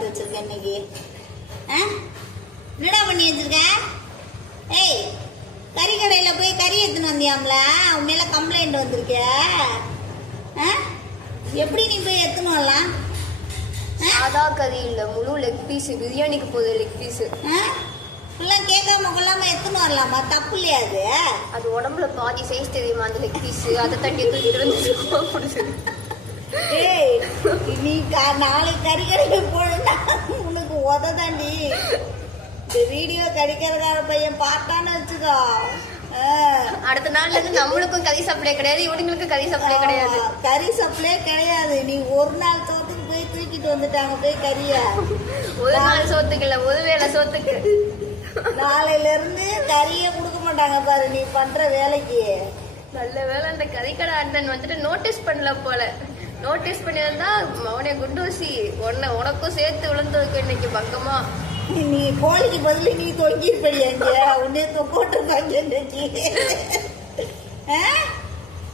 பார்த்து வச்சிருக்க இன்னைக்கு. ஆ? என்னடா பண்ணி வச்சிருக்க? ஏய் கறி கடையில் போய் கறி எடுத்துன்னு வந்தியாம்ல? உன் மேலே கம்ப்ளைண்ட் வந்திருக்க. ஆ? எப்படி நீ போய் எடுத்துன்னு வரலாம்? சாதா கறி இல்ல முழு லெக் பீஸ் பிரியாணிக்கு போகுது லெக் பீஸ் ஃபுல்லாக கேட்காம கொள்ளாம எடுத்துன்னு வரலாமா? தப்பு இல்லையா அது? அது உடம்புல பாதி சைஸ் தெரியுமா அந்த லெக் பீஸ் அதை தட்டி தூக்கிட்டு வந்து நீ க- நாளைக்கு கறி கடைக்கு போனா உனக்கு உததாண்டி. இந்த வீடியோ கடிக்கிறதார பையன் பார்த்தான்னு வச்சுக்கோ. அடுத்த நாள்ல இருந்து நம்மளுக்கும் கறி சப்ளை கிடையாது இவனுங்களுக்கும் கறி சப்ளை கிடையாது. கறி சப்ளே கிடையாது. நீ ஒரு நாள் தோத்துக்கு போய் தூக்கிட்டு வந்துட்டாங்க போய் கறிய. ஒரு நாள் சோத்துக்கு இல்ல ஒரு வேளை சோத்துக்கு. நாளையில இருந்து கறியே கொடுக்க மாட்டாங்க பாரு நீ பண்ற வேலைக்கு. நல்ல வேளை அந்த கறிக்கடை அண்ணன் வந்துட்டு நோட்டீஸ் பண்ணல போல. நோட்டீஸ் பண்ணியிருந்தா அவனே குண்டூசி உன்னை உனக்கும் சேர்த்து விழுந்ததுக்கு இன்னைக்கு பக்கமா நீ கோழிக்கு பதில் நீ தொங்கிருப்படி அங்க. உன்னே தொக்கோட்டிருப்பாங்க இன்னைக்கு. ஆ?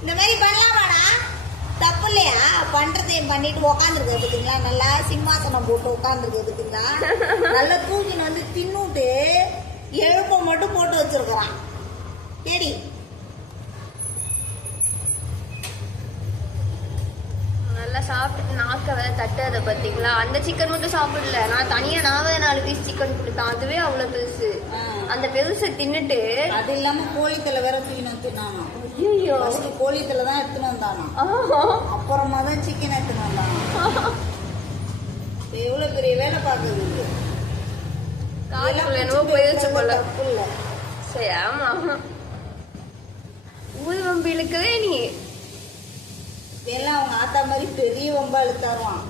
இந்த மாதிரி பண்ணலாமாடா? தப்பு இல்லையா? பண்றதையும் பண்ணிட்டு உக்காந்துருக்க பார்த்தீங்களா நல்லா சிம்மாசனம் போட்டு உட்காந்துருக்க பார்த்தீங்களா நல்லா தூங்கின்னு வந்து தின்னுட்டு எழுப்ப மட்டும் போட்டு வச்சிருக்கிறான். ஏடி நல்லா சாப்பிட்டு நாக்க வேற தட்டாத பாத்தீங்களா? அந்த சிக்கன் மட்டும் சாப்பிடல. நான் தனியா நான் வேற நாலு பீஸ் சிக்கன் கொடுத்தேன். அதுவே அவ்வளவு பெருசு. அந்த பெருசை தின்னுட்டு அது இல்லாம கோழித்தலை வேற வந்து தின்னானா ஐயோ கோழித்தலை தான் எடுத்துன்னு வந்தானா அப்புறமா தான் சிக்கன் எடுத்துன்னு வந்தானா இப்ப எவ்வளவு பெரிய வேலை இது. காட்டுக்குள்ள என்னவோ போயிருச்சு போல. சரி ஆமா ஊதுவம்பு இழுக்கவே நீ. இதெல்லாம் அவங்க ஆத்தா மாதிரி பெரிய வம்பா இழுத்தாருவான்.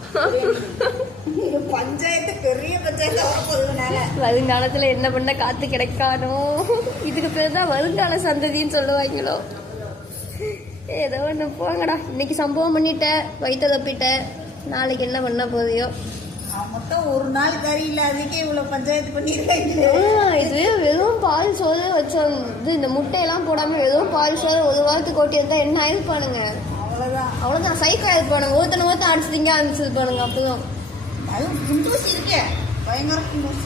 பஞ்சாயத்து பெரிய பஞ்சாயத்து வருங்காலத்துல என்ன பண்ண காத்து கிடைக்கானோ இதுக்கு பேர் தான் வருங்கால சந்ததின்னு சொல்லுவாங்களோ? ஏதோ ஒன்று போங்கடா. இன்னைக்கு சம்பவம் பண்ணிட்ட வயிற்ற தப்பிட்ட. நாளைக்கு என்ன பண்ண போதையோ மொத்தம் ஒரு நாள் கறி இல்லாததுக்கே இவ்வளவு பஞ்சாயத்து பண்ணிருக்காங்க. ஆ, இதுவே வெறும் பால் சோறு வச்சோம். இது இந்த முட்டையெல்லாம் போடாம வெறும் பால் சோறு ஒரு வாரத்துக்கு ஓட்டி இருந்தா என்ன ஆயிருப்பானுங்க அவ்வளோதான் அவ்வளவுதான். சைக்கோ ஆயிருப்பானுங்க ஒருத்தனை ஒருத்தன் அடிச்சு திங்க ஆரம்பிச்சிருப்பானுங்க அப்படிதான். அதுவும் குண்டூசி இருக்கே. பயங்கர குண்டூசி